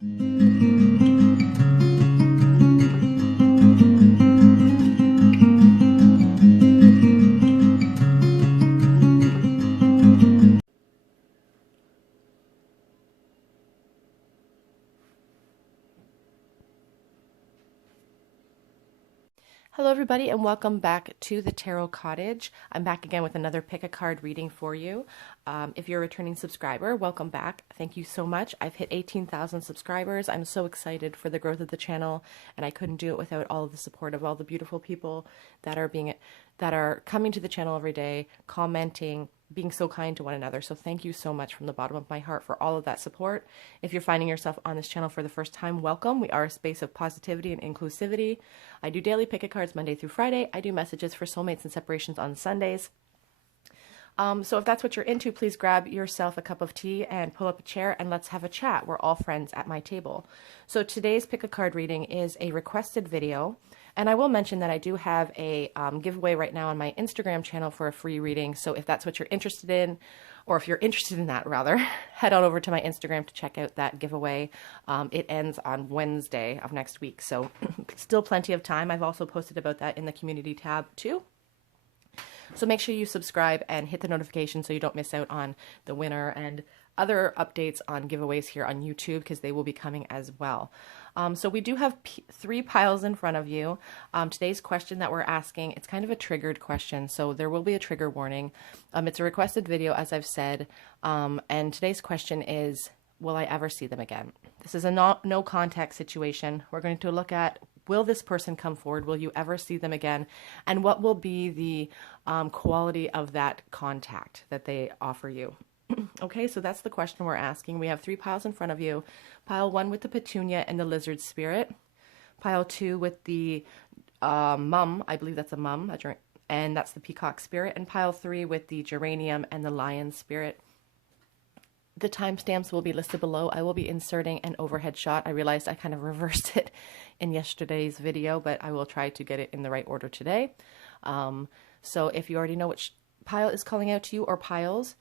Hello everybody and welcome back to the Tarot Cottage. I'm back again with another pick a card reading for you. If you're a returning subscriber, welcome back. Thank you so much. I've hit 18,000 subscribers. I'm so excited for the growth of the channel, and I couldn't do it without all of the support of all the beautiful people that are coming to the channel every day, commenting, being so kind to one another. So thank you so much from the bottom of my heart for all of that support. If you're finding yourself on this channel for the first time, welcome. We are a space of positivity and inclusivity. I do daily pick a cards Monday through Friday. I do messages for soulmates and separations on Sundays. So if that's what you're into, please grab yourself a cup of tea and pull up a chair and let's have a chat. We're all friends at my table. So today's pick a card reading is a requested video. And I will mention that I do have a giveaway right now on my Instagram channel for a free reading. So if that's what you're interested in, or if you're interested in that rather, head on over to my Instagram to check out that giveaway. It ends on Wednesday of next week. So still plenty of time. I've also posted about that in the community tab too. So make sure you subscribe and hit the notification so you don't miss out on the winner and other updates on giveaways here on YouTube, because they will be coming as well. So we do have three piles in front of you. Today's question that we're asking, it's kind of a triggered question, so there will be a trigger warning. It's a requested video, as I've said, and today's question is, will I ever see them again? This is a no contact situation. We're going to look at, will this person come forward? Will you ever see them again? And what will be the quality of that contact that they offer you? Okay, so that's the question we're asking. We have three piles in front of you. Pile 1 with the petunia and the lizard spirit. Pile 2 with the mum, I believe that's a mum, and that's the peacock spirit. And pile 3 with the geranium and the lion spirit. The timestamps will be listed below. I will be inserting an overhead shot. I realized I kind of reversed it in yesterday's video, but I will try to get it in the right order today. So if you already know which pile is calling out to you, or piles,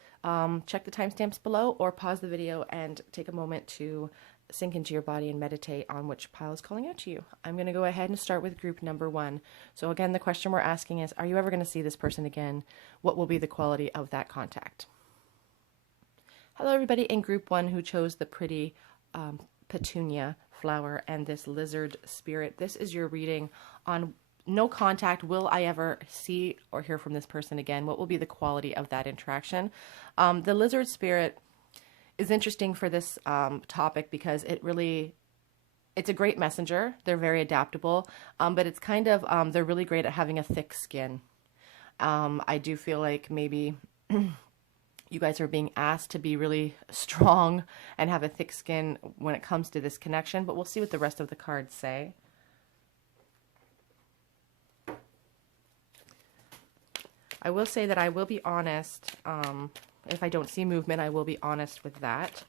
check the timestamps below, or pause the video and take a moment to sink into your body and meditate on which pile is calling out to you. I'm going to go ahead and start with group number 1. So again, the question we're asking is, are you ever going to see this person again? What will be the quality of that contact? Hello everybody in group 1 who chose the pretty petunia flower and this lizard spirit. This is your reading on no contact. Will I ever see or hear from this person again? What will be the quality of that interaction? The lizard spirit is interesting for this topic because it's a great messenger. They're very adaptable, but it's kind of, they're really great at having a thick skin. I do feel like maybe you guys are being asked to be really strong and have a thick skin when it comes to this connection, but we'll see what the rest of the cards say. I will say that I will be honest. If I don't see movement, I will be honest with that.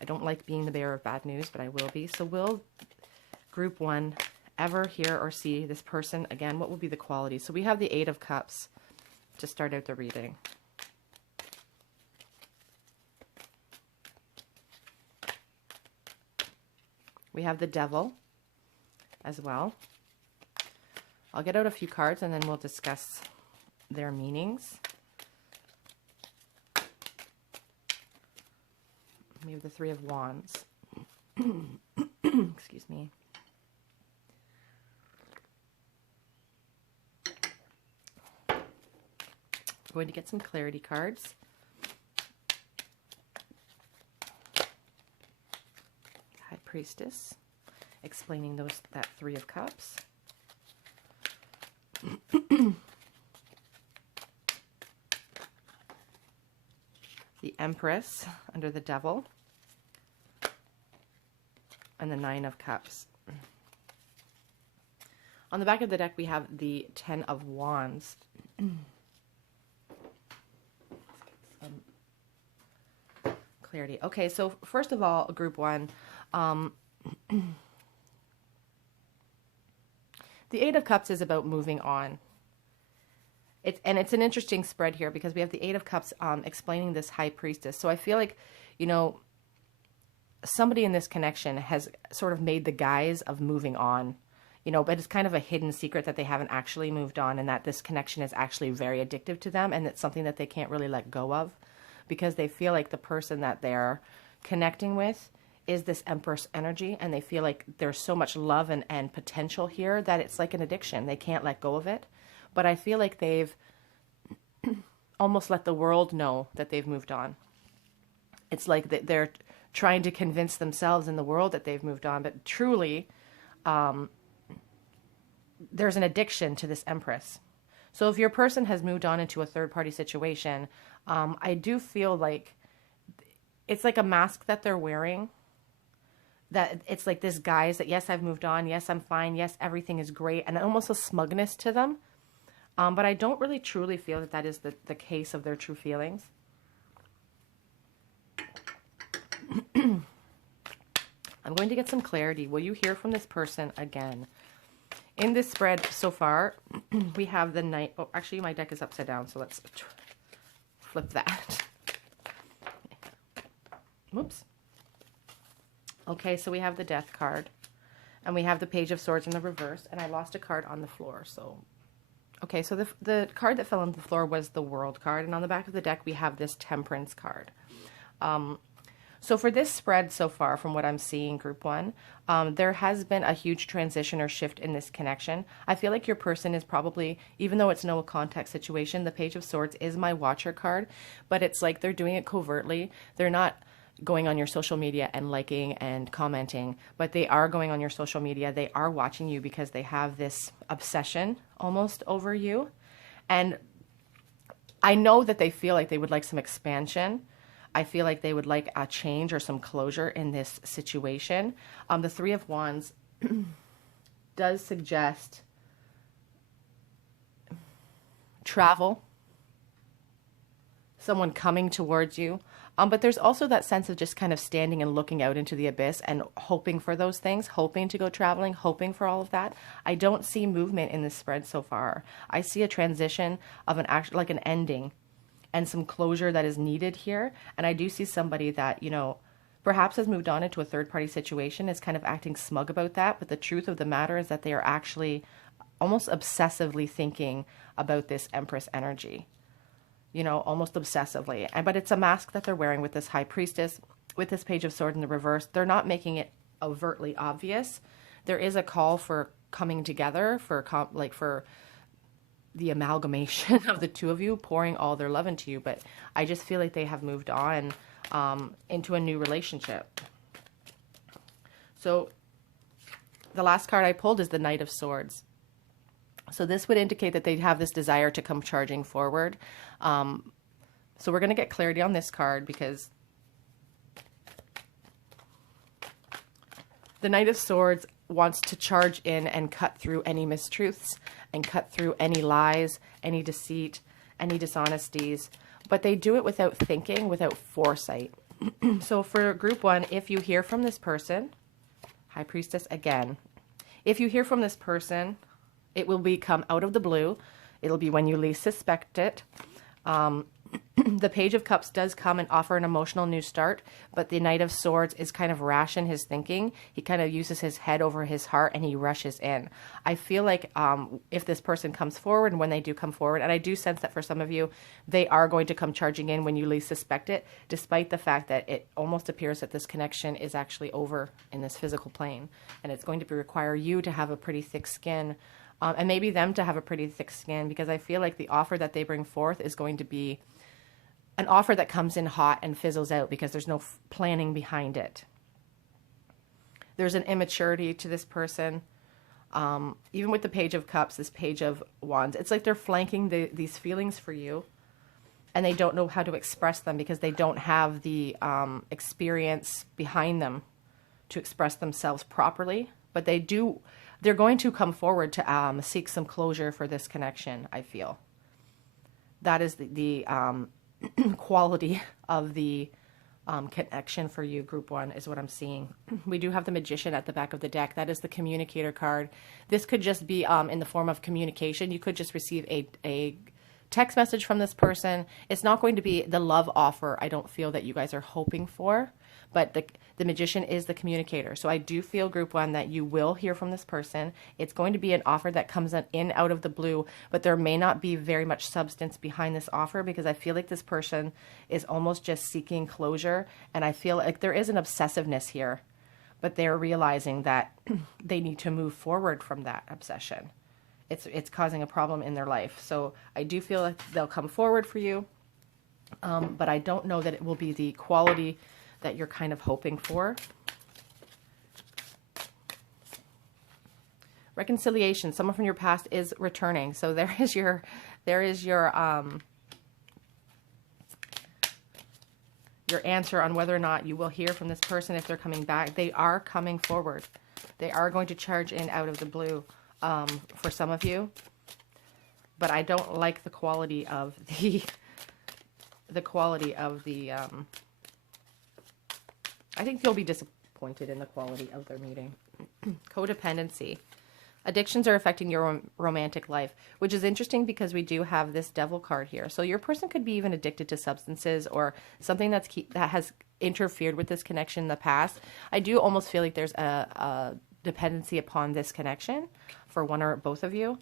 I don't like being the bearer of bad news, but I will be. So will group 1 ever hear or see this person again? What will be the quality? So we have the 8 of Cups to start out the reading. We have the Devil as well. I'll get out a few cards and then we'll discuss their meanings. We have the 3 of Wands. Excuse me. I'm going to get some clarity cards. High Priestess, explaining that 3 of Cups. The Empress under the Devil, and the 9 of Cups. On the back of the deck, we have the 10 of Wands. Clarity. Okay, so first of all, group 1, the 8 of Cups is about moving on. It's an interesting spread here because we have the 8 of Cups explaining this High Priestess. So I feel like, you know, somebody in this connection has sort of made the guise of moving on, you know, but it's kind of a hidden secret that they haven't actually moved on, and that this connection is actually very addictive to them, and it's something that they can't really let go of because they feel like the person that they're connecting with is this Empress energy, and they feel like there's so much love and potential here that it's like an addiction. They can't let go of it. But I feel like they've almost let the world know that they've moved on. It's like they're trying to convince themselves in the world that they've moved on, but truly, there's an addiction to this Empress. So if your person has moved on into a third-party situation, I do feel like it's like a mask that they're wearing, that it's like this guise that, yes, I've moved on, yes, I'm fine, yes, everything is great, and almost a smugness to them. But I don't really truly feel that that is the case of their true feelings. I'm going to get some clarity. Will you hear from this person again? In this spread so far, we have the Knight. Oh, actually, my deck is upside down, so let's flip that. Whoops. Okay, so we have the Death card, and we have the Page of Swords in the reverse, and I lost a card on the floor, so... Okay, so the card that fell on the floor was the World card, and on the back of the deck we have this Temperance card. So for this spread so far, from what I'm seeing, Group 1, there has been a huge transition or shift in this connection. I feel like your person is probably, even though it's no contact situation, the Page of Swords is my Watcher card, but it's like they're doing it covertly. They're not going on your social media and liking and commenting, but they are going on your social media. They are watching you because they have this obsession almost over you. And I know that they feel like they would like some expansion. I feel like they would like a change or some closure in this situation. The Three of Wands does suggest travel, someone coming towards you. But there's also that sense of just kind of standing and looking out into the abyss and hoping for those things, hoping to go traveling, hoping for all of that. I don't see movement in this spread so far. I see a transition of an act, like an ending, and some closure that is needed here. And I do see somebody that, you know, perhaps has moved on into a third-party situation, is kind of acting smug about that. But the truth of the matter is that they are actually almost obsessively thinking about this Empress energy. You know, almost obsessively. But it's a mask that they're wearing with this High Priestess, with this Page of Swords in the reverse. They're not making it overtly obvious. There is a call for coming together, for the amalgamation of the two of you, pouring all their love into you. But I just feel like they have moved on into a new relationship. So the last card I pulled is the Knight of Swords. So this would indicate that they have this desire to come charging forward. So we're going to get clarity on this card, because the Knight of Swords wants to charge in and cut through any mistruths and cut through any lies, any deceit, any dishonesties. But they do it without thinking, without foresight. So for Group 1, if you hear from this person, High Priestess again, if you hear from this person, it will come out of the blue. It'll be when you least suspect it. The Page of Cups does come and offer an emotional new start, but the Knight of Swords is kind of rash in his thinking. He kind of uses his head over his heart and he rushes in. I feel like if this person comes forward, and when they do come forward, and I do sense that for some of you, they are going to come charging in when you least suspect it, despite the fact that it almost appears that this connection is actually over in this physical plane, and it's going to require you to have a pretty thick skin, and maybe them to have a pretty thick skin, because I feel like the offer that they bring forth is going to be an offer that comes in hot and fizzles out because there's no planning behind it. There's an immaturity to this person. Even with the Page of Cups, this Page of Wands, it's like they're flanking these feelings for you, and they don't know how to express them because they don't have the experience behind them to express themselves properly. But they're going to come forward to seek some closure for this connection, I feel. That is the quality of the connection for you, Group 1, is what I'm seeing. We do have the Magician at the back of the deck. That is the communicator card. This could just be in the form of communication. You could just receive a text message from this person. It's not going to be the love offer, I don't feel, that you guys are hoping for, but the Magician is the communicator. So I do feel, group one, that you will hear from this person. It's going to be an offer that comes in out of the blue, but there may not be very much substance behind this offer, because I feel like this person is almost just seeking closure. And I feel like there is an obsessiveness here, but they're realizing that they need to move forward from that obsession. It's causing a problem in their life. So I do feel like they'll come forward for you, but I don't know that it will be the quality that you're kind of hoping for. Reconciliation. Someone from your past is returning. So there is your answer on whether or not you will hear from this person if they're coming back. They are coming forward. They are going to charge in out of the blue for some of you. But I don't like the quality of I think you'll be disappointed in the quality of their meeting. Codependency. Addictions are affecting your romantic life, which is interesting because we do have this Devil card here. So your person could be even addicted to substances or something that has interfered with this connection in the past. I do almost feel like there's a dependency upon this connection for one or both of you.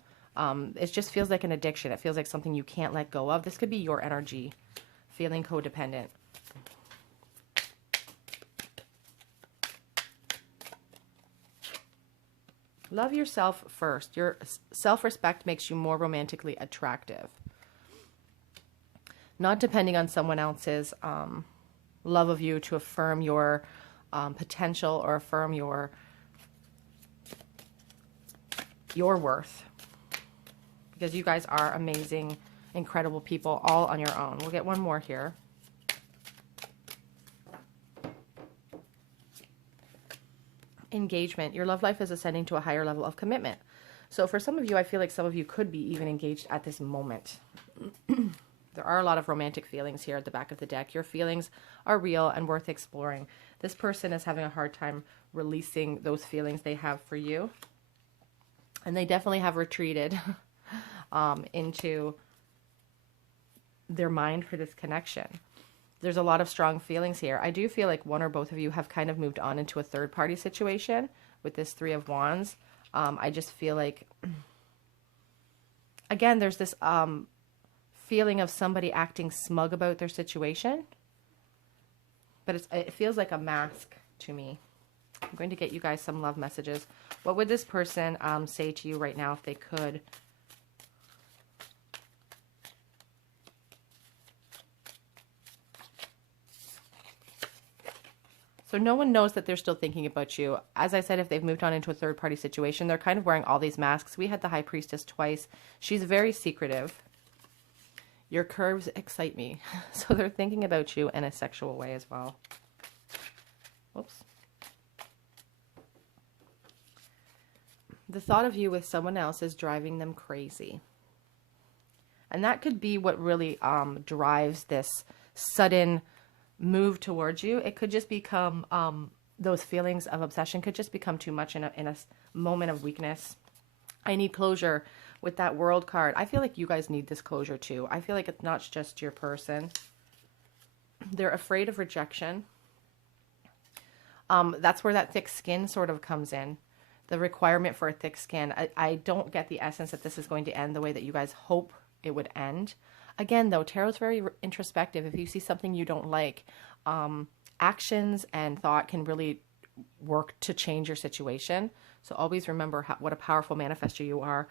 It just feels like an addiction. It feels like something you can't let go of. This could be your energy, feeling codependent. Love yourself first. Your self-respect makes you more romantically attractive. Not depending on someone else's love of you to affirm your potential or affirm your worth. Because you guys are amazing, incredible people all on your own. We'll get one more here. Engagement. Your love life is ascending to a higher level of commitment. So for some of you, I feel like some of you could be even engaged at this moment. There are a lot of romantic feelings here at the back of the deck. Your feelings are real and worth exploring. This person is having a hard time releasing those feelings they have for you. And they definitely have retreated into their mind for this connection. There's a lot of strong feelings here. I do feel like one or both of you have kind of moved on into a third-party situation with this Three of Wands. I just feel like, again, there's this feeling of somebody acting smug about their situation. But it feels like a mask to me. I'm going to get you guys some love messages. What would this person say to you right now if they could? So no one knows that they're still thinking about you. As I said, if they've moved on into a third-party situation, they're kind of wearing all these masks. We had the High Priestess twice. She's very secretive. Your curves excite me. So they're thinking about you in a sexual way as well. Whoops. The thought of you with someone else is driving them crazy. And that could be what really drives this sudden move towards you. It could just become, those feelings of obsession could just become too much in a moment of weakness. I need closure with that World card. I feel like you guys need this closure too. I feel like it's not just your person. They're afraid of rejection. That's where that thick skin sort of comes in. The requirement for a thick skin. I don't get the essence that this is going to end the way that you guys hope it would end. Again, though, tarot's very introspective. If you see something you don't like, actions and thought can really work to change your situation. So always remember what a powerful manifester you are,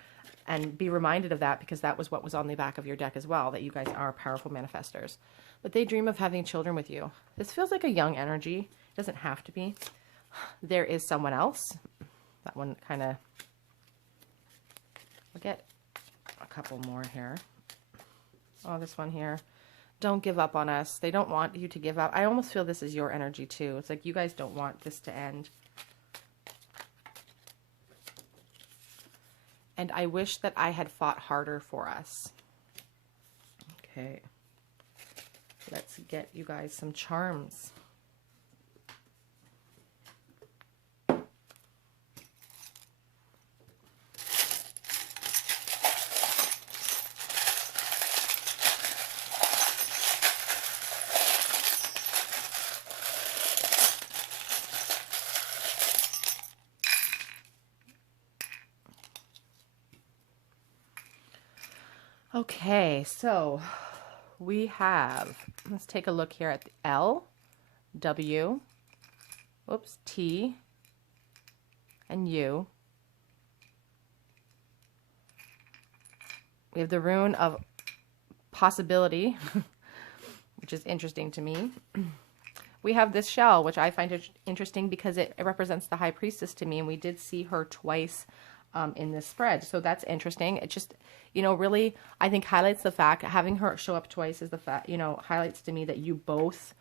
and be reminded of that, because that was what was on the back of your deck as well, that you guys are powerful manifestors. But they dream of having children with you. This feels like a young energy. It doesn't have to be. There is someone else. That one kind of... We'll get a couple more here. Oh, this one here. Don't give up on us. They don't want you to give up. I almost feel this is your energy too. It's like you guys don't want this to end. And I wish that I had fought harder for us. Okay. Let's get you guys some charms. Okay, so we have, let's take a look here at the L, W, whoops, T, and U. We have the rune of possibility, which is interesting to me. We have this shell, which I find interesting because it represents the High Priestess to me, and we did see her twice in this spread. So that's interesting. It just, you know, really, I think highlights the fact, having her show up twice is the fact, you know, highlights to me that you both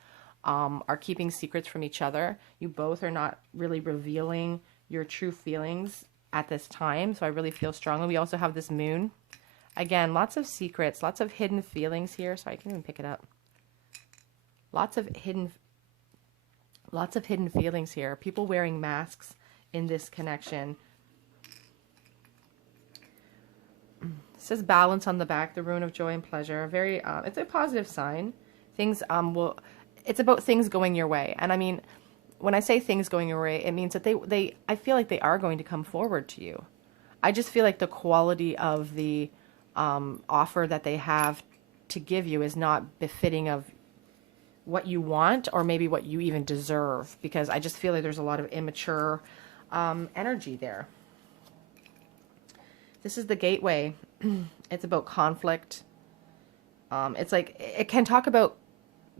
are keeping secrets from each other. You both are not really revealing your true feelings at this time. So I really feel strongly. We also have this moon. Again, lots of secrets, lots of hidden feelings here. So I can even pick it up. Lots of hidden feelings here. People wearing masks in this connection. It says balance on the back, the rune of joy and pleasure. Very, it's a positive sign. Things it's about things going your way. And I mean, when I say things going your way, it means that I feel like they are going to come forward to you. I just feel like the quality of the offer that they have to give you is not befitting of what you want or maybe what you even deserve, because I just feel like there's a lot of immature energy there. This is the gateway. It's about conflict. It's like, it can talk about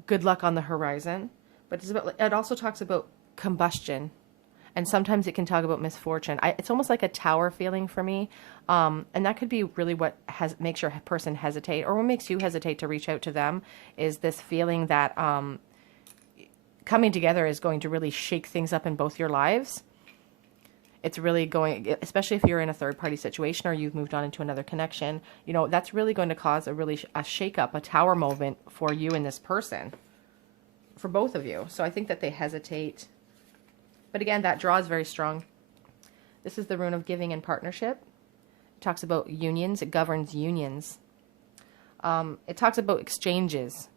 good luck on the horizon, but it also talks about combustion. And sometimes it can talk about misfortune. It's almost like a tower feeling for me. And that could be really what makes your person hesitate, or what makes you hesitate to reach out to them, is this feeling that coming together is going to really shake things up in both your lives. It's really going, especially if you're in a third-party situation or you've moved on into another connection, you know, that's really going to cause a shake-up, a tower moment for you and this person, for both of you. So I think that they hesitate. But again, that draw is very strong. This is the rune of giving and partnership. It talks about unions. It governs unions. It talks about exchanges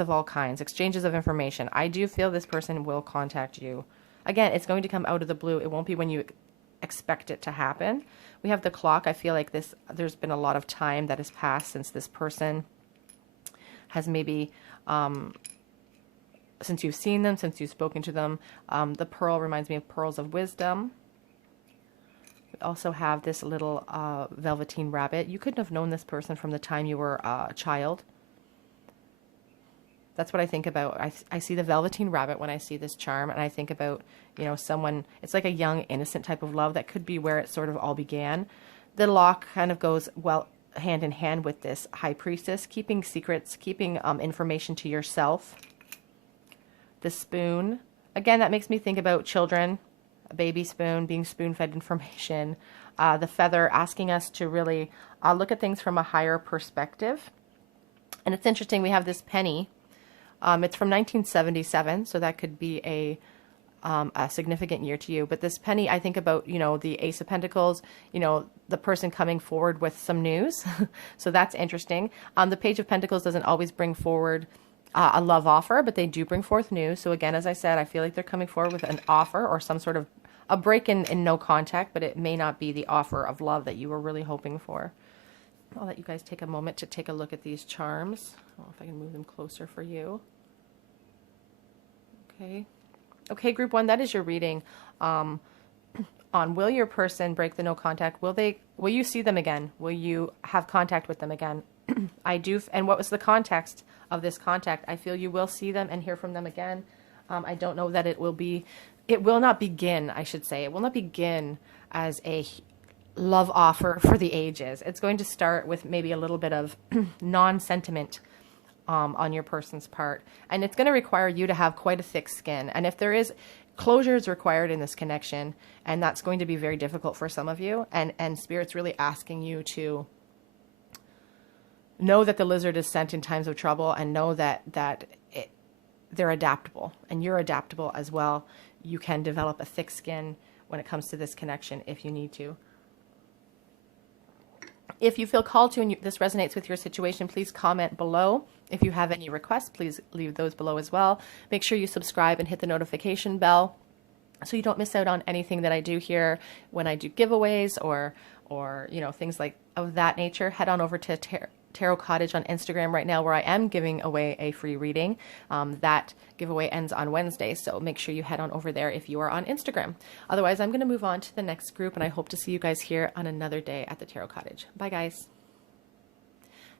of all kinds, exchanges of information. I do feel this person will contact you. Again, it's going to come out of the blue. It won't be when you expect it to happen. We have the clock. I feel like there's been a lot of time that has passed since this person has maybe... since you've seen them, since you've spoken to them. The pearl reminds me of pearls of wisdom. We also have this little velveteen rabbit. You couldn't have known this person from the time you were a child. That's what I think about. I see the velveteen rabbit when I see this charm, and I think about, you know, someone, it's like a young, innocent type of love. That could be where it sort of all began. The lock kind of goes, well, hand in hand with this High Priestess, keeping secrets, keeping information to yourself. The spoon, again, that makes me think about children, a baby spoon, being spoon-fed information. The feather, asking us to really look at things from a higher perspective. And it's interesting, we have this penny. It's from 1977, so that could be a significant year to you. But this penny, I think about, you know, the Ace of Pentacles, you know, the person coming forward with some news. So that's interesting. The Page of Pentacles doesn't always bring forward a love offer, but they do bring forth news. So again, as I said, I feel like they're coming forward with an offer or some sort of a break in no contact, but it may not be the offer of love that you were really hoping for. I'll let you guys take a moment to take a look at these charms. I don't know if I can move them closer for you. Okay. Okay, group one, that is your reading. On will your person break the no contact? Will you see them again? Will you have contact with them again? I do. And what was the context of this contact? I feel you will see them and hear from them again. I don't know that it will not begin, I should say. It will not begin as a love offer for the ages. It's going to start with maybe a little bit of non-sentiment on your person's part. And it's going to require you to have quite a thick skin. And if there is, closure is required in this connection, and that's going to be very difficult for some of you. And Spirit's really asking you to know that the lizard is sent in times of trouble, and know that they're adaptable, and you're adaptable as well. You can develop a thick skin when it comes to this connection if you need to. If you feel called to and this resonates with your situation, please comment below. If you have any requests, please leave those below as well. Make sure you subscribe and hit the notification bell so you don't miss out on anything that I do here when I do giveaways or or, you know, things like of that nature, head on over to Tarot Cottage on Instagram right now, where I am giving away a free reading. That giveaway ends on Wednesday, so make sure you head on over there if you are on Instagram. Otherwise, I'm going to move on to the next group, and I hope to see you guys here on another day at the Tarot Cottage. Bye, guys.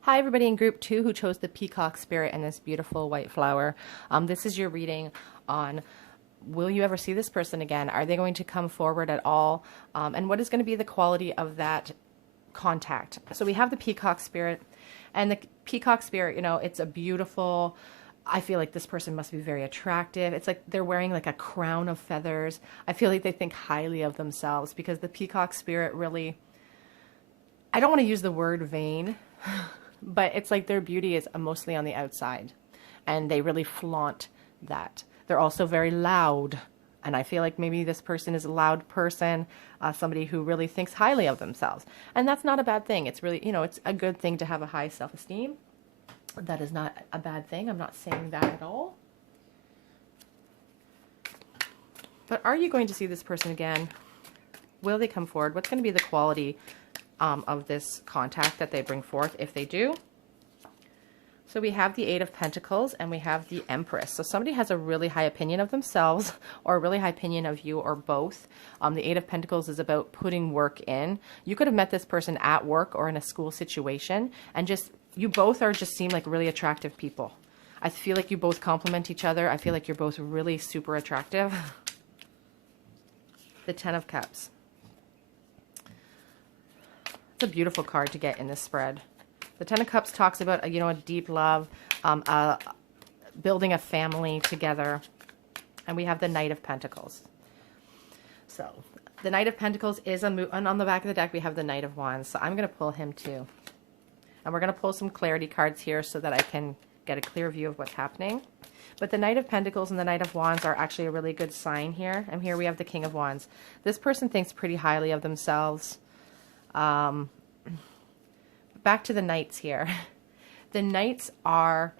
Hi, everybody in group 2 who chose the peacock spirit and this beautiful white flower. This is your reading on, will you ever see this person again? Are they going to come forward at all? And what is going to be the quality of that contact? So we have the peacock spirit, and the peacock spirit, you know, it's a beautiful, I feel like this person must be very attractive. It's like they're wearing like a crown of feathers. I feel like they think highly of themselves, because the peacock spirit really, I don't want to use the word vain, but it's like their beauty is mostly on the outside, and they really flaunt that. They're also very loud, and I feel like maybe this person is a loud person, somebody who really thinks highly of themselves. And that's not a bad thing. It's really, you know, it's a good thing to have a high self-esteem. That is not a bad thing. I'm not saying that at all. But are you going to see this person again? Will they come forward? What's going to be the quality of this contact that they bring forth if they do? So we have the Eight of Pentacles and we have the Empress. So somebody has a really high opinion of themselves or a really high opinion of you, or both. The Eight of Pentacles is about putting work in. You could have met this person at work or in a school situation, and just, you both are just seem like really attractive people. I feel like you both complement each other. I feel like you're both really super attractive. The Ten of Cups. It's a beautiful card to get in this spread. The Ten of Cups talks about, you know, a deep love, building a family together. And we have the Knight of Pentacles. So the Knight of Pentacles is and on the back of the deck we have the Knight of Wands. So I'm going to pull him too. And we're going to pull some clarity cards here so that I can get a clear view of what's happening. But the Knight of Pentacles and the Knight of Wands are actually a really good sign here. And here we have the King of Wands. This person thinks pretty highly of themselves. Back to the Knights here. The Knights are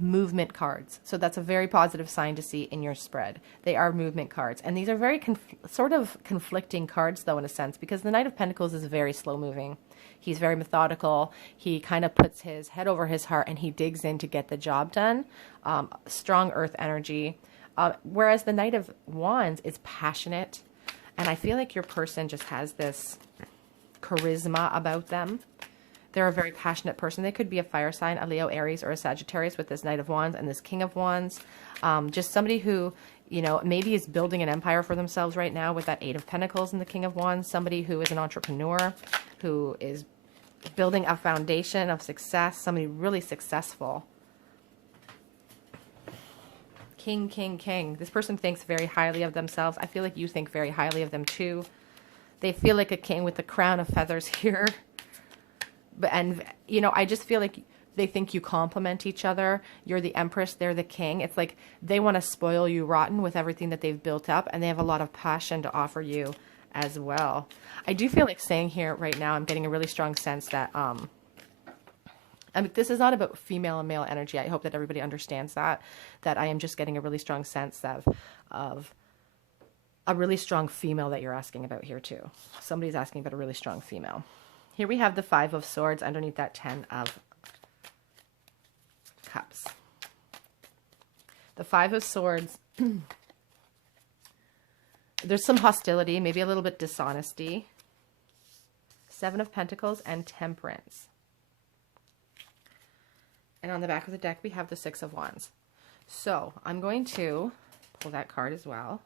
movement cards. So that's a very positive sign to see in your spread. They are movement cards. And these are very sort of conflicting cards, though, in a sense, because the Knight of Pentacles is very slow moving. He's very methodical. He kind of puts his head over his heart and he digs in to get the job done. Strong earth energy. Whereas the Knight of Wands is passionate. And I feel like your person just has this charisma about them. They're a very passionate person. They could be a fire sign, a Leo, Aries, or a Sagittarius with this Knight of Wands and this King of Wands. Just somebody who, you know, maybe is building an empire for themselves right now with that Eight of Pentacles and the King of Wands. Somebody who is an entrepreneur, who is building a foundation of success. Somebody really successful. King, King, King. This person thinks very highly of themselves. I feel like you think very highly of them too. They feel like a king with a crown of feathers here. And, you know, I just feel like they think you complement each other. You're the Empress, they're the King. It's like they want to spoil you rotten with everything that they've built up, and they have a lot of passion to offer you as well. I do feel like saying here right now, I'm getting a really strong sense that, I mean, this is not about female and male energy. I hope that everybody understands that I am just getting a really strong sense of a really strong female that you're asking about here too. Somebody's asking about a really strong female. Here we have the Five of Swords underneath that Ten of Cups. The Five of Swords, there's some hostility, maybe a little bit dishonesty. Seven of Pentacles and Temperance. And on the back of the deck, we have the Six of Wands. So I'm going to pull that card as well.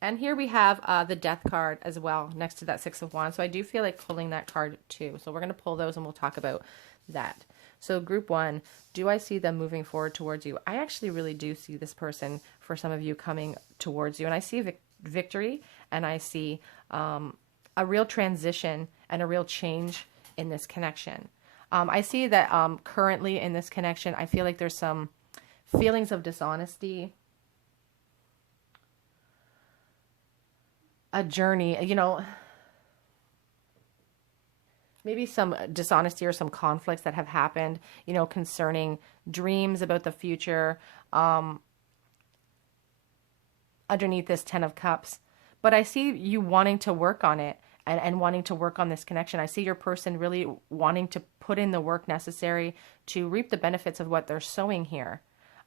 And here we have the Death card as well next to that Six of Wands. So I do feel like pulling that card too. So we're going to pull those and we'll talk about that. So group 1, do I see them moving forward towards you? I actually really do see this person, for some of you, coming towards you. And I see victory, and I see a real transition and a real change in this connection. I see that currently in this connection, I feel like there's some feelings of dishonesty, a journey, you know, maybe some dishonesty or some conflicts that have happened, you know, concerning dreams about the future, underneath this Ten of Cups. But I see you wanting to work on it, and wanting to work on this connection. I see your person really wanting to put in the work necessary to reap the benefits of what they're sowing here.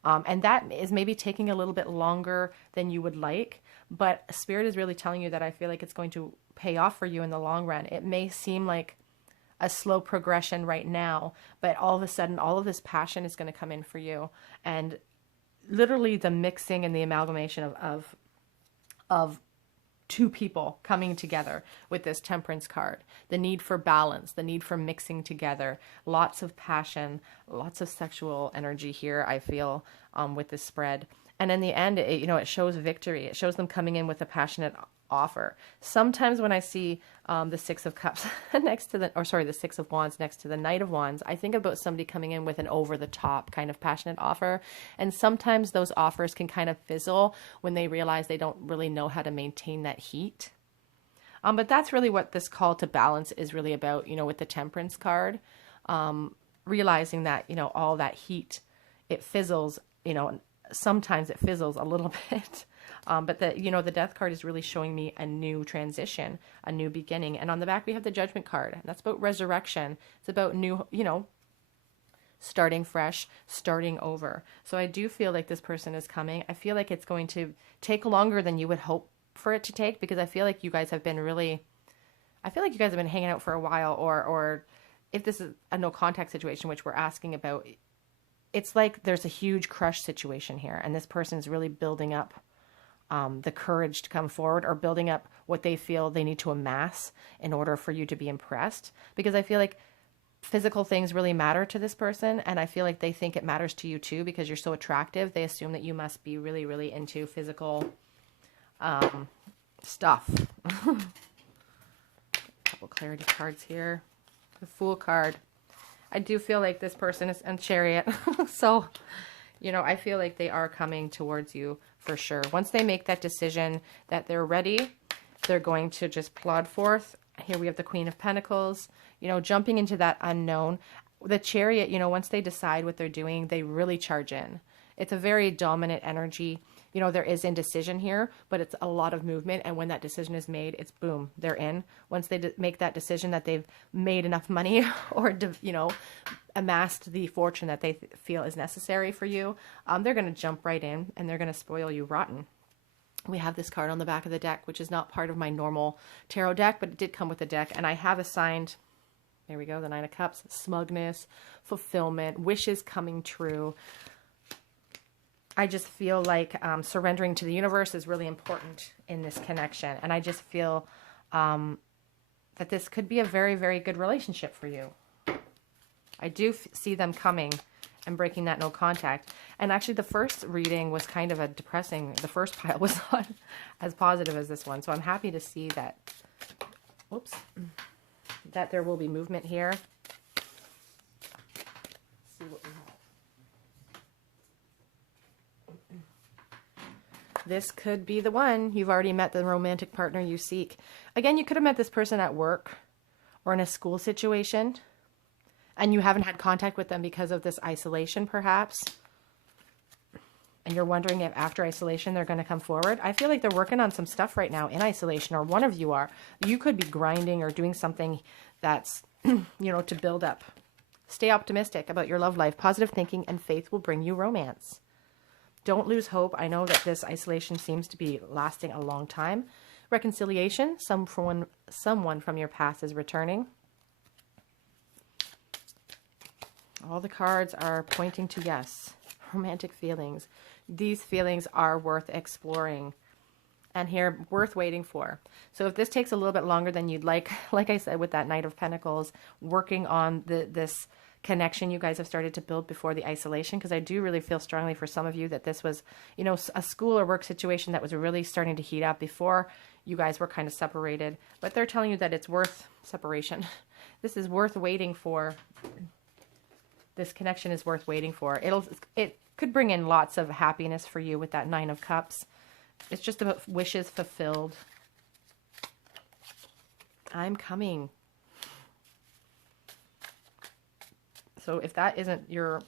And that is maybe taking a little bit longer than you would like, but Spirit is really telling you that I feel like it's going to pay off for you in the long run. It may seem like a slow progression right now, but all of a sudden, all of this passion is going to come in for you. And literally the mixing and the amalgamation of two people coming together with this Temperance card, the need for balance, the need for mixing together, lots of passion, lots of sexual energy here, I feel, with this spread. And in the end, it shows victory. It shows them coming in with a passionate offer. Sometimes when I see the Six of Cups next to the Six of Wands next to the Knight of Wands, I think about somebody coming in with an over-the-top kind of passionate offer. And sometimes those offers can kind of fizzle when they realize they don't really know how to maintain that heat. But that's really what this call to balance is really about, with the Temperance card. Realizing that, all that heat, it fizzles, sometimes it fizzles a little bit. But the Death card is really showing me a new transition, a new beginning. And on the back, we have the Judgment card. And that's about resurrection. It's about new, starting fresh, starting over. So I do feel like this person is coming. I feel like it's going to take longer than you would hope for it to take, because I feel like you guys have been hanging out for a while, or if this is a no contact situation, which we're asking about, it's like there's a huge crush situation here. And this person is really building up the courage to come forward, or building up what they feel they need to amass in order for you to be impressed. Because I feel like physical things really matter to this person, and I feel like they think it matters to you too, because you're so attractive. They assume that you must be really, really into physical stuff. A couple clarity cards here. The Fool card. I do feel like this person is in Chariot. So, I feel like they are coming towards you for sure. Once they make that decision that they're ready, they're going to just plod forth. Here we have the Queen of Pentacles, jumping into that unknown. The Chariot, once they decide what they're doing, they really charge in. It's a very dominant energy. There is indecision here, but it's a lot of movement. And when that decision is made, it's boom, they're in. Once they make that decision that they've made enough money or, amassed the fortune that they feel is necessary for you, they're going to jump right in and they're going to spoil you rotten. We have this card on the back of the deck, which is not part of my normal tarot deck, but it did come with the deck. And I have assigned, there we go, the Nine of Cups, smugness, fulfillment, wishes coming true. I just feel like surrendering to the universe is really important in this connection. And I just feel that this could be a very, very good relationship for you. I do see them coming and breaking that no contact. And actually the first reading was kind of the first pile was not as positive as this one. So I'm happy to see that, that there will be movement here. Let's see what we have. This could be the one. You've already met the romantic partner you seek. Again, you could have met this person at work or in a school situation, and you haven't had contact with them because of this isolation, perhaps. And you're wondering if after isolation they're going to come forward. I feel like they're working on some stuff right now in isolation, or one of you are. You could be grinding or doing something that's, to build up. Stay optimistic about your love life. Positive thinking and faith will bring you romance. Don't lose hope. I know that this isolation seems to be lasting a long time. Reconciliation. Someone from your past is returning. All the cards are pointing to yes. Romantic feelings. These feelings are worth exploring. And here, worth waiting for. So if this takes a little bit longer than you'd like I said with that Knight of Pentacles, working on this connection you guys have started to build before the isolation, because I do really feel strongly for some of you that this was, a school or work situation that was really starting to heat up before you guys were kind of separated. But they're telling you that it's worth separation. This is worth waiting for. This connection is worth waiting for. It could bring in lots of happiness for you with that Nine of Cups. It's just about wishes fulfilled. I'm coming. So if that isn't your,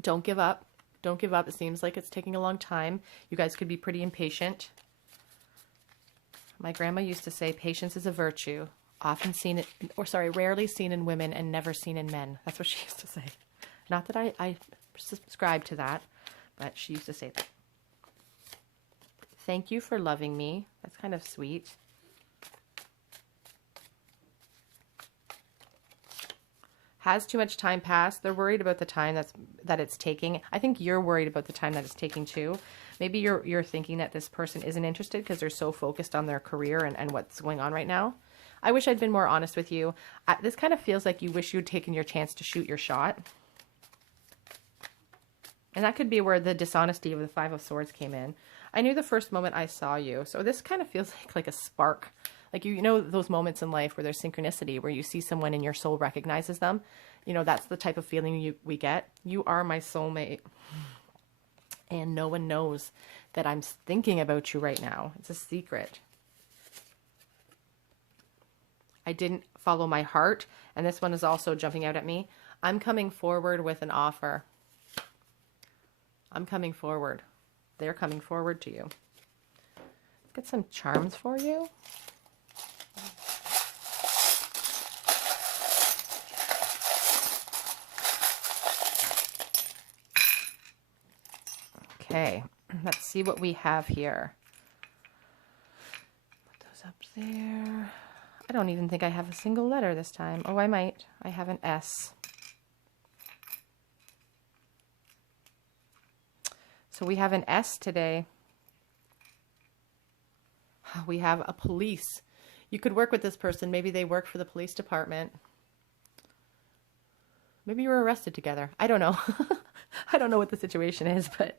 don't give up. Don't give up. It seems like it's taking a long time. You guys could be pretty impatient. My grandma used to say, patience is a virtue, often seen, rarely seen in women and never seen in men. That's what she used to say. Not that I subscribe to that, but she used to say that. Thank you for loving me. That's kind of sweet. Has too much time passed? They're worried about the time that it's taking. I think you're worried about the time that it's taking too. Maybe you're thinking that this person isn't interested because they're so focused on their career and what's going on right now. I wish I'd been more honest with you. This kind of feels like you wish you'd taken your chance to shoot your shot. And that could be where the dishonesty of the Five of Swords came in. I knew the first moment I saw you. So this kind of feels like a spark. Like, you know, those moments in life where there's synchronicity, where you see someone and your soul recognizes them. You know, that's the type of feeling we get. You are my soulmate. And no one knows that I'm thinking about you right now. It's a secret. I didn't follow my heart. And this one is also jumping out at me. I'm coming forward with an offer. I'm coming forward. They're coming forward to you. Let's get some charms for you. Okay, let's see what we have here. Put those up there. I don't even think I have a single letter this time. Oh, I might. I have an S. So we have an S today. We have a police. You could work with this person. Maybe they work for the police department. Maybe you were arrested together. I don't know. I don't know what the situation is, but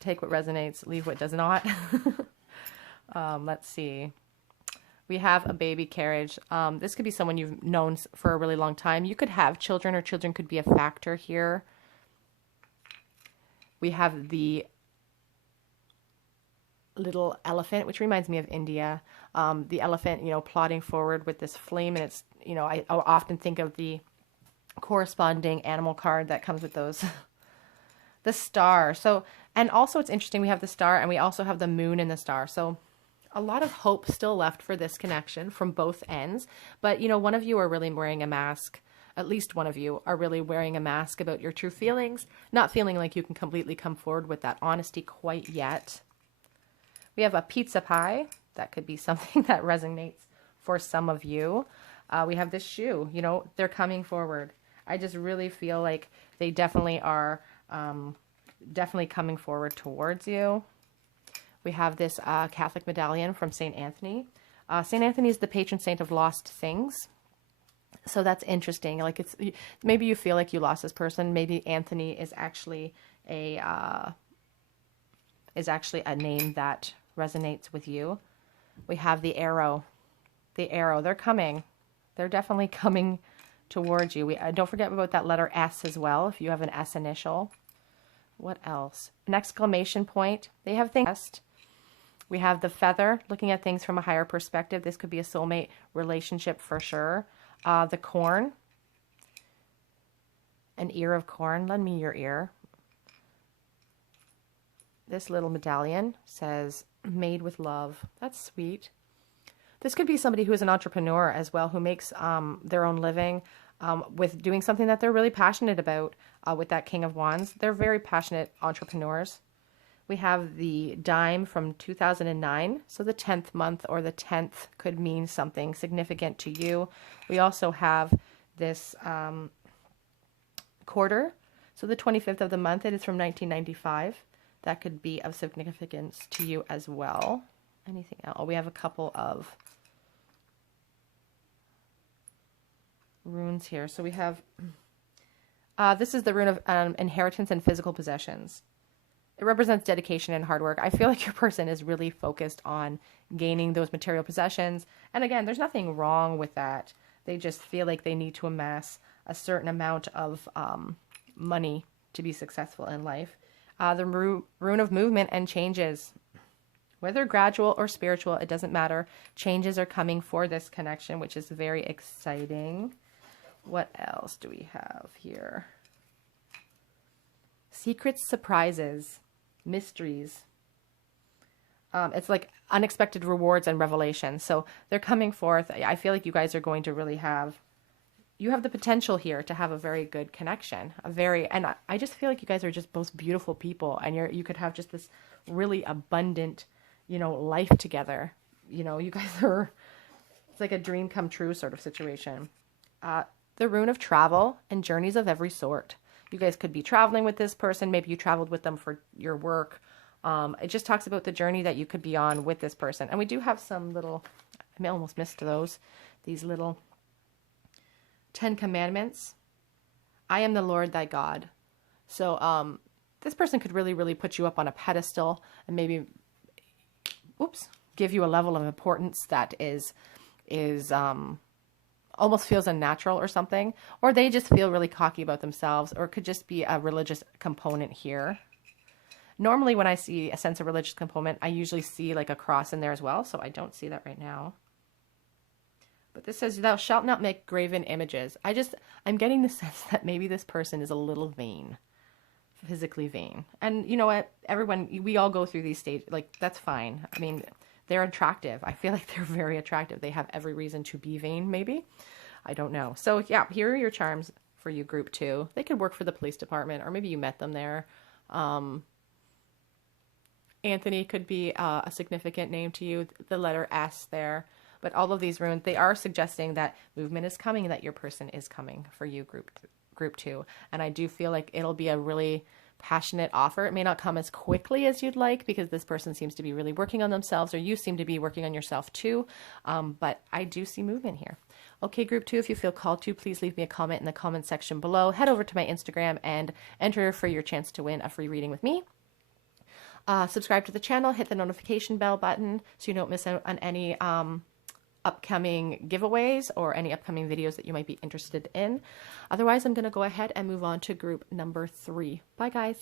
take what resonates, leave what does not. Let's see. We have a baby carriage. This could be someone you've known for a really long time. You could have children, or children could be a factor here. We have the little elephant, which reminds me of India. The elephant, you know, plodding forward with this flame. And it's, you know, I often think of the corresponding animal card that comes with those. The star. So, and also it's interesting, we have the star and we also have the moon and the star. So a lot of hope still left for this connection from both ends. But, you know, one of you are really wearing a mask. At least one of you are really wearing a mask about your true feelings, not feeling like you can completely come forward with that honesty quite yet. We have a pizza pie. That could be something that resonates for some of you. We have this shoe. You know, they're coming forward. I just really feel like they definitely are definitely coming forward towards you. We have this Catholic medallion from St. Anthony. St. Anthony is the patron saint of lost things. So that's interesting. Like, it's, maybe you feel like you lost this person. Maybe Anthony is actually a name that resonates with you. We have the arrow. The arrow. They're coming. They're definitely coming towards you. Don't forget about that letter S as well, if you have an S initial. What else? An exclamation point. They have things. We have the feather, looking at things from a higher perspective. This could be a soulmate relationship for sure. The corn. An ear of corn. Lend me your ear. This little medallion says, made with love. That's sweet. This could be somebody who is an entrepreneur as well, who makes their own living with doing something that they're really passionate about. With that King of Wands, they're very passionate entrepreneurs. We have the dime from 2009. So the 10th month or the 10th could mean something significant to you. We also have this quarter. So the 25th of the month, it is from 1995. That could be of significance to you as well. Anything else? Oh, we have a couple of runes here. So we have, this is the rune of inheritance and physical possessions. It represents dedication and hard work. I feel like your person is really focused on gaining those material possessions. And again, there's nothing wrong with that. They just feel like they need to amass a certain amount of money to be successful in life. The rune of movement and changes. Whether gradual or spiritual, it doesn't matter. Changes are coming for this connection, which is very exciting. What else do we have here? Secrets, surprises, mysteries. It's like unexpected rewards and revelations. So they're coming forth. I feel like you guys are going to really you have the potential here to have a very good connection, and I just feel like you guys are just both beautiful people, and you could have just this really abundant, life together. You guys are, it's like a dream come true sort of situation. The rune of travel and journeys of every sort. You guys could be traveling with this person. Maybe you traveled with them for your work. It just talks about the journey that you could be on with this person. And we do have some little, I almost missed these little 10 commandments. I am the Lord thy God. So this person could really, really put you up on a pedestal and maybe, give you a level of importance that is almost feels unnatural or something. Or they just feel really cocky about themselves, or it could just be a religious component here. Normally when I see a sense of religious component, I usually see like a cross in there as well. So I don't see that right now. But this says, thou shalt not make graven images. I'm getting the sense that maybe this person is a little vain, physically vain. And you know what? Everyone, we all go through these stages. Like, that's fine. I mean, they're attractive. I feel like they're very attractive. They have every reason to be vain, maybe. I don't know. So yeah, here are your charms for you, group 2. They could work for the police department, or maybe you met them there. Anthony could be a significant name to you, the letter S there. But all of these runes, they are suggesting that movement is coming, that your person is coming for you, group 2. And I do feel like it'll be a really passionate offer. It may not come as quickly as you'd like, because this person seems to be really working on themselves, or you seem to be working on yourself too. But I do see movement here. Okay, group 2, if you feel called to, please leave me a comment in the comment section below. Head over to my Instagram and enter for your chance to win a free reading with me. Subscribe to the channel, hit the notification bell button so you don't miss out on any upcoming giveaways or any upcoming videos that you might be interested in. Otherwise, I'm going to go ahead and move on to group number 3. Bye, guys.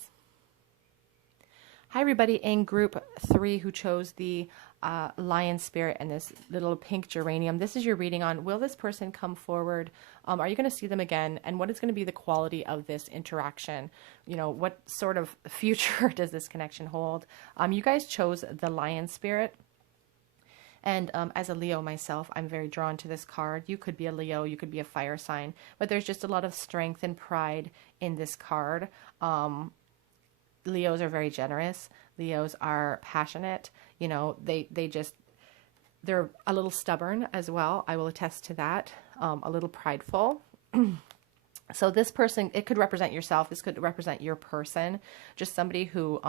Hi, everybody in group 3 who chose the lion spirit and this little pink geranium. This is your reading on, will this person come forward? Are you going to see them again? And what is going to be the quality of this interaction? What sort of future does this connection hold? You guys chose the lion spirit. And as a Leo myself, I'm very drawn to this card. You could be a Leo, you could be a fire sign, but there's just a lot of strength and pride in this card. Leos are very generous. Leos are passionate. They're a little stubborn as well. I will attest to that. A little prideful. So this person, it could represent yourself. This could represent your person. Just somebody who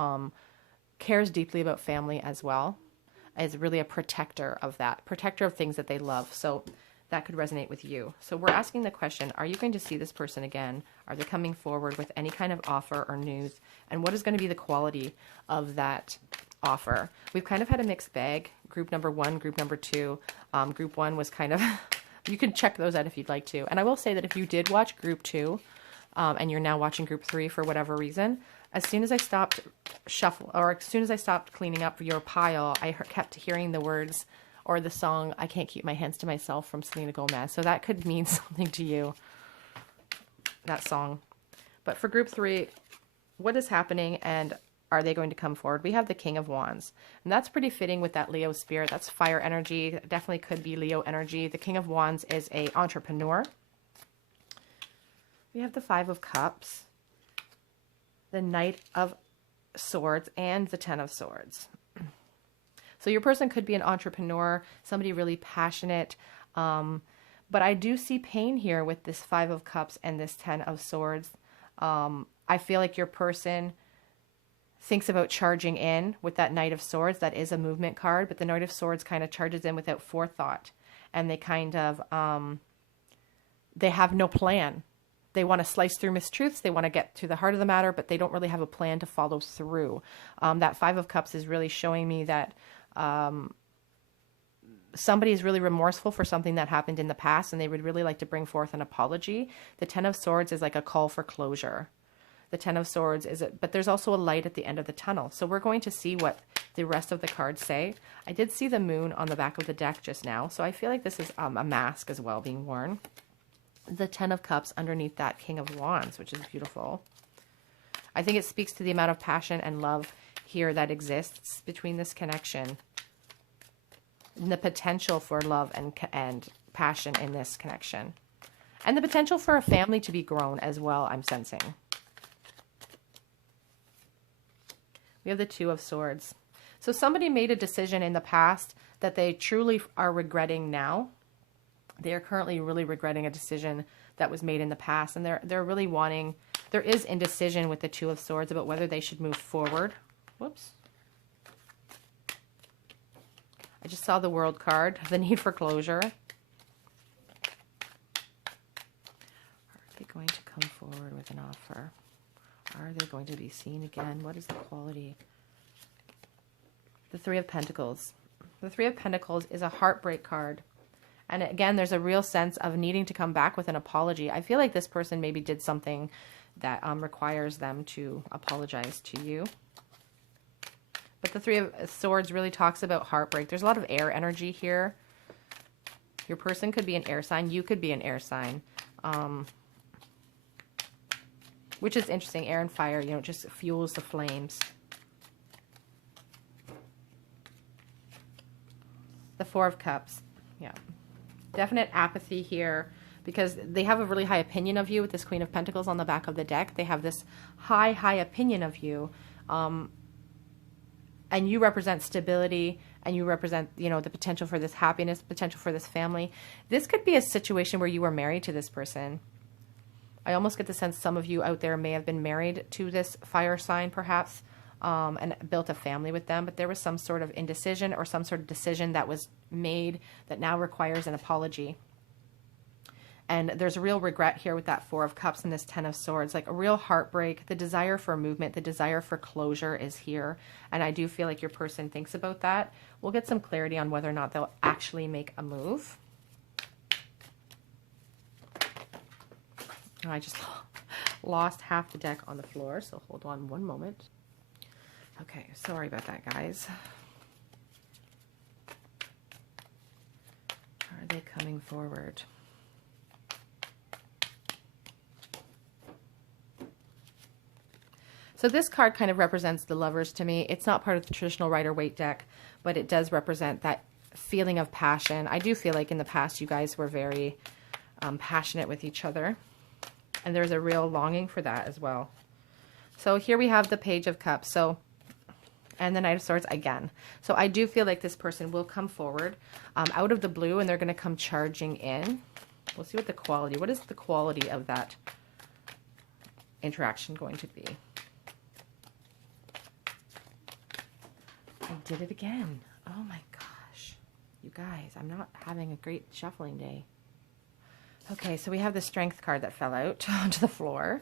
cares deeply about family as well. Is really a protector of things that they love. So that could resonate with you. So we're asking the question, are you going to see this person again? Are they coming forward with any kind of offer or news? And what is going to be the quality of that offer? We've kind of had a mixed bag. Group number 1, group number 2. Group 1 was kind of, you can check those out if you'd like to. And I will say that if you did watch group 2, and you're now watching group 3 for whatever reason, as soon as I stopped as soon as I stopped cleaning up your pile, I kept hearing the words or the song, I Can't Keep My Hands to Myself from Selena Gomez. So that could mean something to you, that song. But for group 3, what is happening and are they going to come forward? We have the King of Wands. And that's pretty fitting with that Leo spirit. That's fire energy. That definitely could be Leo energy. The King of Wands is an entrepreneur. We have the 5 of Cups, the Knight of Swords, and the 10 of Swords. So your person could be an entrepreneur, somebody really passionate, but I do see pain here with this 5 of Cups and this 10 of Swords. I feel like your person thinks about charging in with that Knight of Swords. That is a movement card, but the Knight of Swords kind of charges in without forethought, and they kind of, they have no plan. They want to slice through mistruths. They want to get to the heart of the matter, but they don't really have a plan to follow through. That 5 of Cups is really showing me that somebody is really remorseful for something that happened in the past, and they would really like to bring forth an apology. The 10 of Swords is like a call for closure. The 10 of Swords but there's also a light at the end of the tunnel. So we're going to see what the rest of the cards say. I did see the moon on the back of the deck just now, so I feel like this is a mask as well being worn. The 10 of Cups underneath that King of Wands, which is beautiful. I think it speaks to the amount of passion and love here that exists between this connection. And the potential for love and passion in this connection. And the potential for a family to be grown as well, I'm sensing. We have the Two of Swords. So somebody made a decision in the past that they truly are regretting now. They are currently really regretting a decision that was made in the past. And they're really wanting, there is indecision with the Two of Swords about whether they should move forward. Whoops. I just saw the World card, the need for closure. Are they going to come forward with an offer? Are they going to be seen again? What is the quality? The Three of Pentacles. The Three of Pentacles is a heartbreak card. And again, there's a real sense of needing to come back with an apology. I feel like this person maybe did something that requires them to apologize to you. But the Three of Swords really talks about heartbreak. There's a lot of air energy here. Your person could be an air sign. You could be an air sign. Which is interesting. Air and fire, you know, just fuels the flames. The Four of Cups. Yeah. Definite apathy here because they have a really high opinion of you with this Queen of Pentacles on the back of the deck. They have this high opinion of you. And you represent stability, and you represent, you know, the potential for this happiness, potential for this family. This could be a situation where you were married to this person. I almost get the sense some of you out there may have been married to this fire sign, perhaps, and built a family with them. But there was some sort of indecision or some sort of decision that was made that now requires an apology. And there's a real regret here with that Four of Cups and this Ten of Swords, like a real heartbreak. The desire for movement, the desire for closure is here. And I do feel like your person thinks about that. We'll get some clarity on whether or not they'll actually make a move. I just lost half the deck on the floor, so hold on one moment. Okay, sorry about that, guys. Are they coming forward? So this card kind of represents the Lovers to me. It's not part of the traditional Rider-Waite deck, but it does represent that feeling of passion. I do feel like in the past you guys were very passionate with each other. And there's a real longing for that as well. So here we have the Page of Cups. So, and the Knight of Swords again. So I do feel like this person will come forward out of the blue, and they're going to come charging in. We'll see what the quality, what is the quality of that interaction going to be? I did it again. Oh my gosh. You guys, I'm not having a great shuffling day. Okay, so we have the Strength card that fell out onto the floor.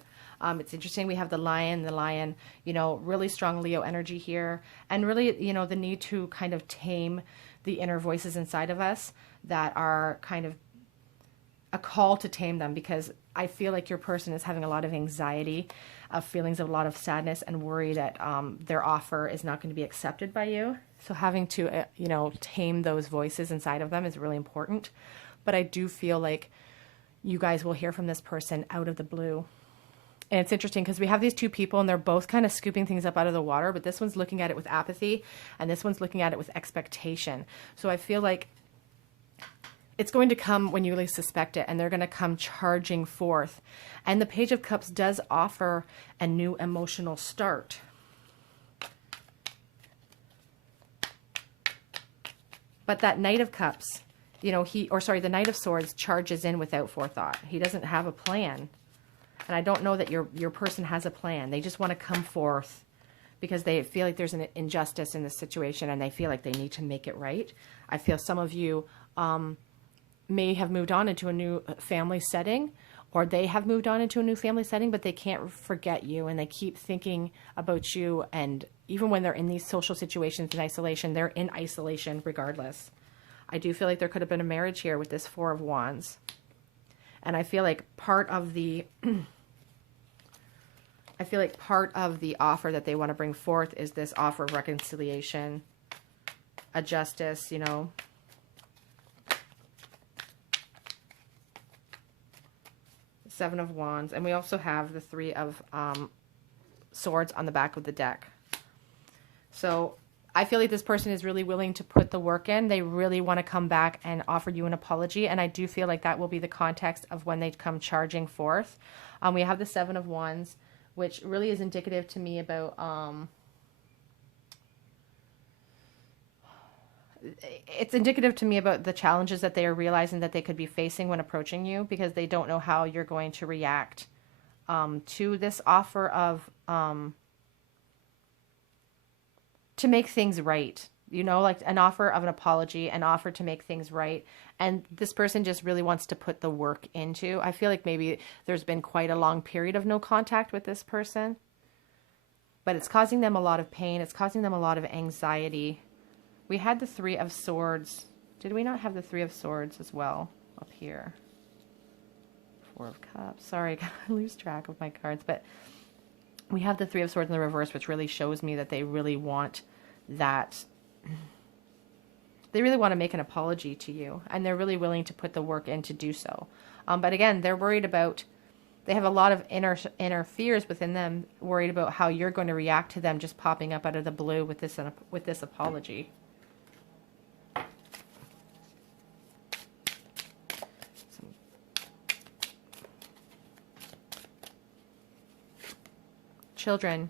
It's interesting. We have the lion, you know, really strong Leo energy here. And really, you know, the need to kind of tame the inner voices inside of us that are kind of a call to tame them, because I feel like your person is having a lot of anxiety, feelings of a lot of sadness and worry that their offer is not going to be accepted by you. So having to, you know, tame those voices inside of them is really important. But I do feel like you guys will hear from this person out of the blue. And it's interesting because we have these two people and they're both kind of scooping things up out of the water, but this one's looking at it with apathy and this one's looking at it with expectation. So I feel like it's going to come when you least suspect it, and they're going to come charging forth. And the Page of Cups does offer a new emotional start. But that Knight of Cups, you know, the Knight of Swords charges in without forethought. He doesn't have a plan. And I don't know that your person has a plan. They just want to come forth because they feel like there's an injustice in this situation and they feel like they need to make it right. I feel some of you may have moved on into a new family setting, or they have moved on into a new family setting, but they can't forget you and they keep thinking about you. And even when they're in these social situations in isolation, they're in isolation regardless. I do feel like there could have been a marriage here with this Four of Wands. And I feel like part of the offer that they want to bring forth is this offer of reconciliation, a justice, you know. Seven of Wands. And we also have the Three of Swords on the back of the deck. So I feel like this person is really willing to put the work in. They really want to come back and offer you an apology. And I do feel like that will be the context of when they come charging forth. We have the Seven of Wands, which really is indicative to me about, it's indicative to me about the challenges that they are realizing that they could be facing when approaching you, because they don't know how you're going to react to this offer of, to make things right, you know, like an offer of an apology, an offer to make things right. And this person just really wants to put the work into. I feel like maybe there's been quite a long period of no contact with this person, but it's causing them a lot of pain. It's causing them a lot of anxiety. We had the Three of Swords. Did we not have the Three of Swords as well up here? Four of Cups. Sorry, I lose track of my cards, but we have the Three of Swords in the reverse, which really shows me that they really want that. They really want to make an apology to you, and they're really willing to put the work in to do so. But again, they're worried about, they have a lot of inner fears within them, worried about how you're going to react to them just popping up out of the blue with this apology. Children.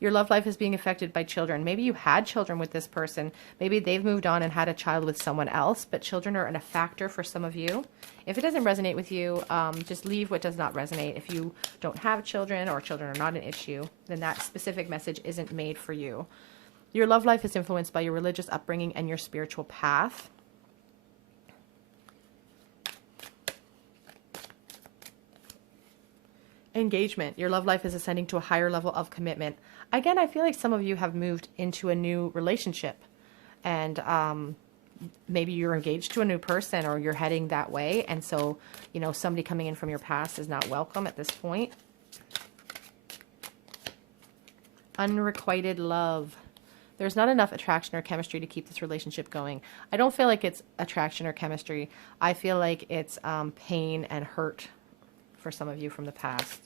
Your love life is being affected by children. Maybe you had children with this person. Maybe they've moved on and had a child with someone else, but children are a factor for some of you. If it doesn't resonate with you, just leave what does not resonate. If you don't have children, or children are not an issue, then that specific message isn't made for you. Your love life is influenced by your religious upbringing and your spiritual path. Engagement. Your love life is ascending to a higher level of commitment. Again, I feel like some of you have moved into a new relationship, and maybe you're engaged to a new person, or you're heading that way. And so, you know, somebody coming in from your past is not welcome at this point. Unrequited love. There's not enough attraction or chemistry to keep this relationship going. I don't feel like it's attraction or chemistry. I feel like it's pain and hurt for some of you from the past.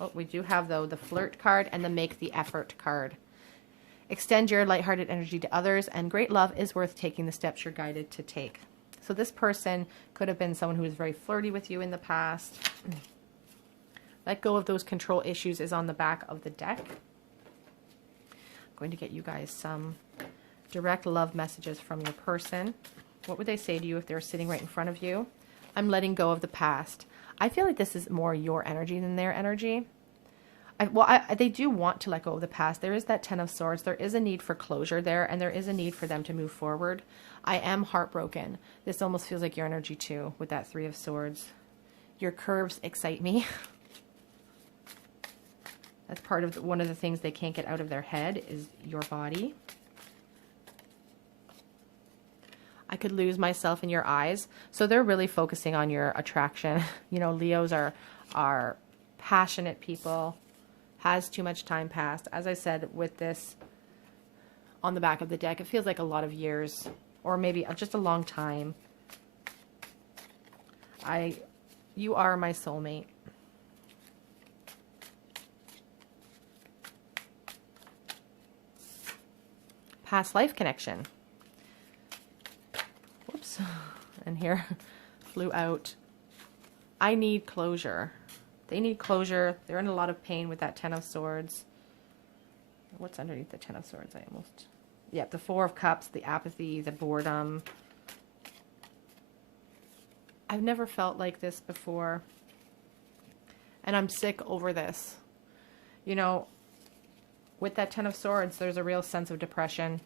Oh, we do have, though, the Flirt card and the Make the Effort card. Extend your lighthearted energy to others, and great love is worth taking the steps you're guided to take. So this person could have been someone who was very flirty with you in the past. Let go of those control issues is on the back of the deck. I'm going to get you guys some direct love messages from your person. What would they say to you if they were sitting right in front of you? I'm letting go of the past. I feel like this is more your energy than their energy. They do want to let go of the past. There is that Ten of Swords. There is a need for closure there, and there is a need for them to move forward. I am heartbroken. This almost feels like your energy too, with that Three of Swords. Your curves excite me. That's part of one of the things they can't get out of their head is your body. I could lose myself in your eyes. So they're really focusing on your attraction. You know, Leos are passionate people. Has too much time passed. As I said, with this on the back of the deck, it feels like a lot of years, or maybe just a long time. You are my soulmate. Past life connection. Whoops. And here flew out. I need closure. They need closure. They're in a lot of pain with that Ten of Swords. What's underneath the Ten of Swords? Yep, the Four of Cups, the apathy, the boredom. I've never felt like this before. And I'm sick over this. You know, with that Ten of Swords, there's a real sense of depression.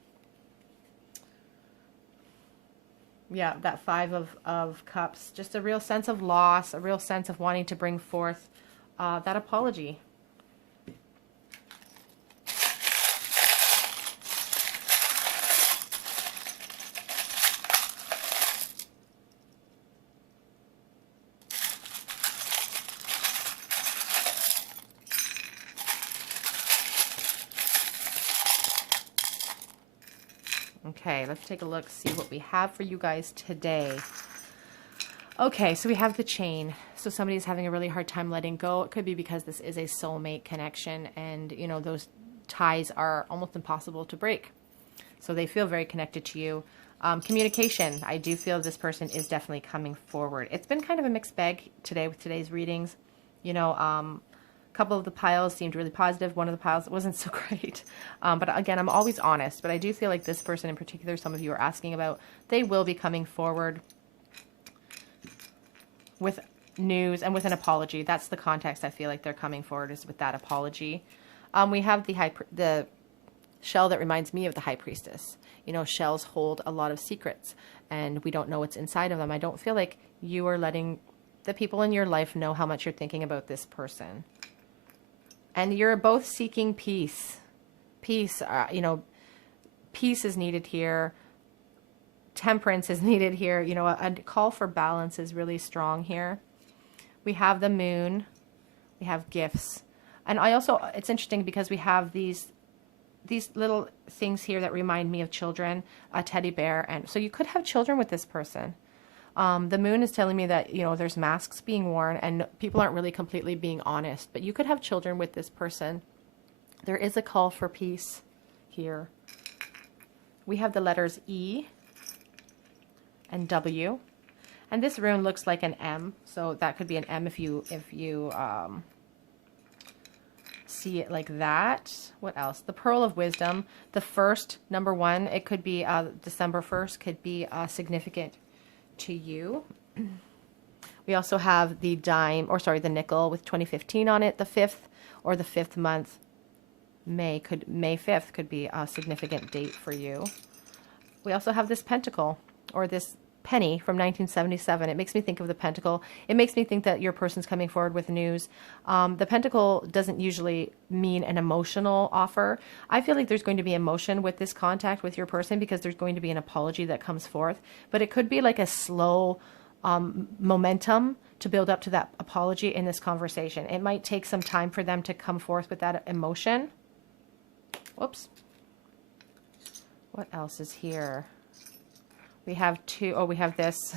Yeah, that Five of Cups. Just a real sense of loss, a real sense of wanting to bring forth that apology. Okay, let's take a look, see what we have for you guys today. Okay, so we have the Chain. So somebody's having a really hard time letting go. It could be because this is a soulmate connection, and you know, those ties are almost impossible to break. So they feel very connected to you. Communication, I do feel this person is definitely coming forward. It's been kind of a mixed bag today with today's readings. You know, a couple of the piles seemed really positive. One of the piles wasn't so great. But again, I'm always honest. But I do feel like this person in particular, some of you are asking about, they will be coming forward with news and with an apology. That's the context I feel like they're coming forward, is with that apology. We have the shell that reminds me of the High Priestess. You know, shells hold a lot of secrets and we don't know what's inside of them. I don't feel like you are letting the people in your life know how much you're thinking about this person. And you're both seeking peace. Peace, you know, peace is needed here. Temperance is needed here. You know, a call for balance is really strong here. We have the moon. We have gifts. And I also, it's interesting because we have these little things here that remind me of children, a teddy bear. And so you could have children with this person. The moon is telling me that, you know, there's masks being worn and people aren't really completely being honest, but you could have children with this person. There is a call for peace here. We have the letters E and W, and this rune looks like an M. So that could be an M if you see it like that. What else? The Pearl of Wisdom, the first, number 1, it could be December 1st, could be significant to you. We also have the the nickel with 2015 on it, the 5th or the 5th month. May 5th could be a significant date for you. We also have this pentacle, or this penny from 1977. It makes me think of the pentacle. It makes me think that your person's coming forward with news. The pentacle doesn't usually mean an emotional offer. I feel like there's going to be emotion with this contact with your person because there's going to be an apology that comes forth. But it could be like a slow momentum to build up to that apology in this conversation. It might take some time for them to come forth with that emotion. Whoops. What else is here? We have we have this.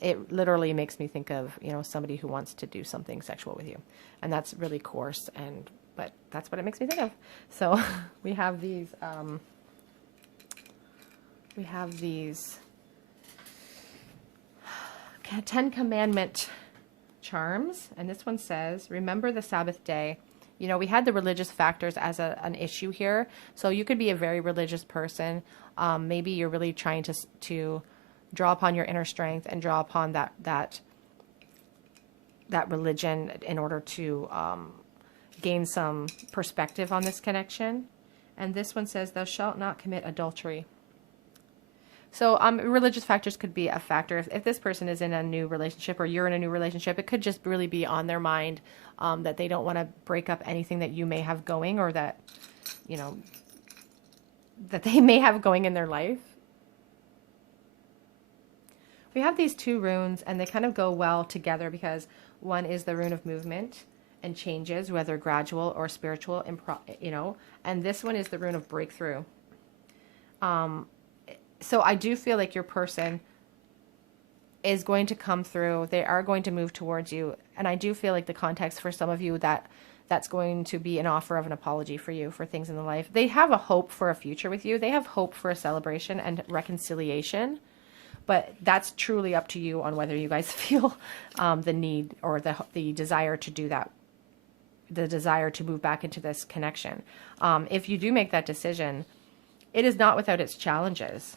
It literally makes me think of, you know, somebody who wants to do something sexual with you. And that's really coarse, but that's what it makes me think of. So we have these, 10 commandment charms. And this one says, remember the Sabbath day. You know, we had the religious factors as an issue here. So you could be a very religious person. Maybe you're really trying to draw upon your inner strength and draw upon that religion in order to gain some perspective on this connection. And this one says, thou shalt not commit adultery. So religious factors could be a factor. If this person is in a new relationship or you're in a new relationship, it could just really be on their mind that they don't want to break up anything that you may have going, or that, you know, that they may have going in their life. We have these 2 runes, and they kind of go well together because one is the rune of movement and changes, whether gradual or spiritual, you know, and this one is the rune of breakthrough. So I do feel like your person is going to come through. They are going to move towards you. And I do feel like the context for some of you, that's going to be an offer of an apology for you for things in the life. They have a hope for a future with you. They have hope for a celebration and reconciliation. But that's truly up to you on whether you guys feel the need or the desire to do that, the desire to move back into this connection. If you do make that decision, it is not without its challenges.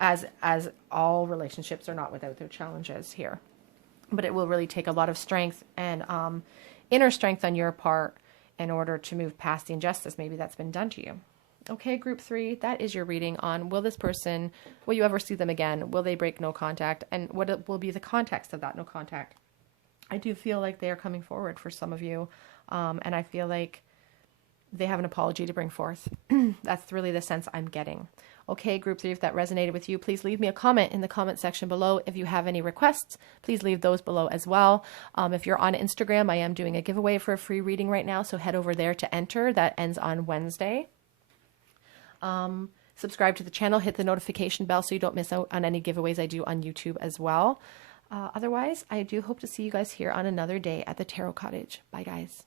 As all relationships are not without their challenges here. But it will really take a lot of strength and inner strength on your part in order to move past the injustice maybe that's been done to you. Okay, group 3, that is your reading on will you ever see them again? Will they break no contact? And what will be the context of that no contact? I do feel like they are coming forward for some of you. And I feel like they have an apology to bring forth. That's really the sense I'm getting. Okay, group 3, if that resonated with you, please leave me a comment in the comment section below. If you have any requests, please leave those below as well. If you're on Instagram, I am doing a giveaway for a free reading right now, so head over there to enter. That ends on Wednesday. Subscribe to the channel, hit the notification bell so you don't miss out on any giveaways I do on YouTube as well. Otherwise, I do hope to see you guys here on another day at the Tarot Cottage. Bye, guys.